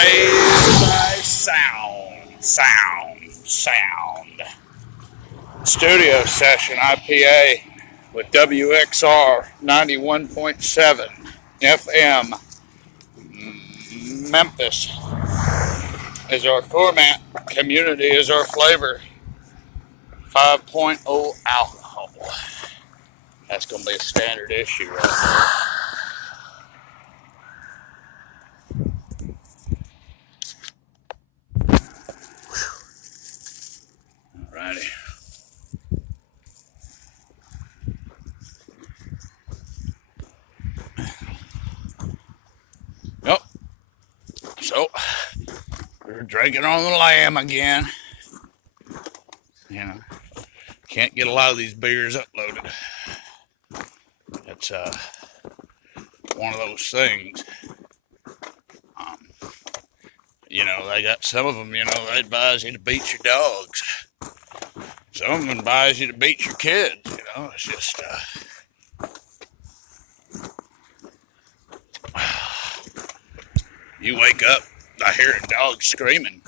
Raised by sound. Studio session IPA with WXR 91.7 FM. Memphis is our format. Community is our flavor. 5.0 alcohol. That's going to be a standard issue right there. Alrighty. Yep. So, we're drinking on the lamb again. You know, can't get a lot of these beers uploaded. It's one of those things. You know, they got some of them, you know, they advise you to beat your dogs. Some of them advise you to beat your kids, you know. It's just, you wake up, I hear a dog screaming.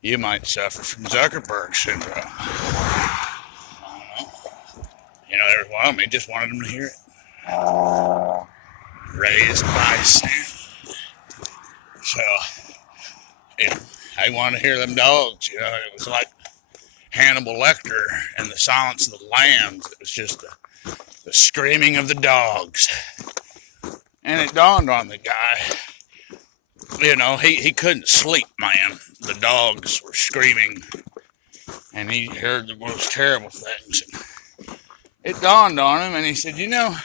You might suffer from Zuckerberg syndrome. I don't know. You know, there's one of them, he just wanted them to hear it. Raised by sound. So, you know, I wanted to hear them dogs, you know. It was like Hannibal Lecter and the Silence of the Lambs. It was just the screaming of the dogs. And it dawned on the guy, you know, he couldn't sleep, man. The dogs were screaming, and he heard the most terrible things. And it dawned on him, and he said, you know,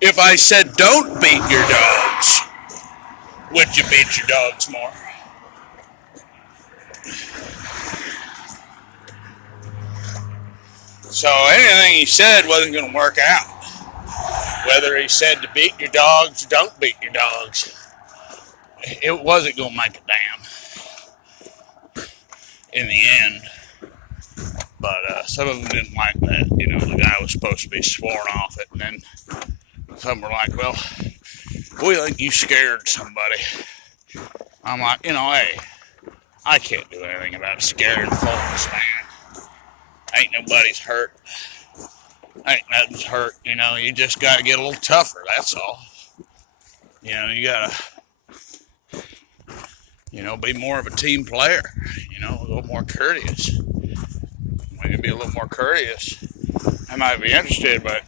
if I said don't beat your dogs, would you beat your dogs more? So anything he said wasn't going to work out. Whether he said to beat your dogs or don't beat your dogs, it wasn't going to make a damn in the end. But some of them didn't like that. You know, the guy was supposed to be sworn off it, and then some were like, well, we think you scared somebody. I'm like, you know, hey, I can't do anything about scaring folks, man. Ain't nobody's hurt. Ain't nothing's hurt, you know. You just got to get a little tougher, that's all. You know, you got to, you know, be more of a team player. You know, a little more courteous. When you be a little more courteous, I might be interested, but,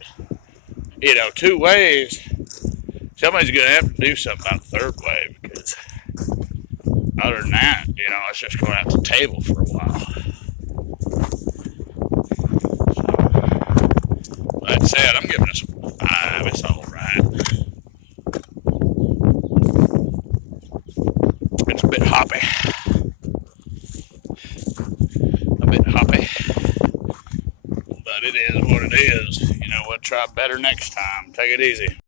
you know, two ways, somebody's going to have to do something about the third way, because other than that, you know, it's just going out to the table for a while. That said, I'm giving this a 5. It's all right. It's a bit hoppy. But it is what it is. You know, we'll try better next time. Take it easy.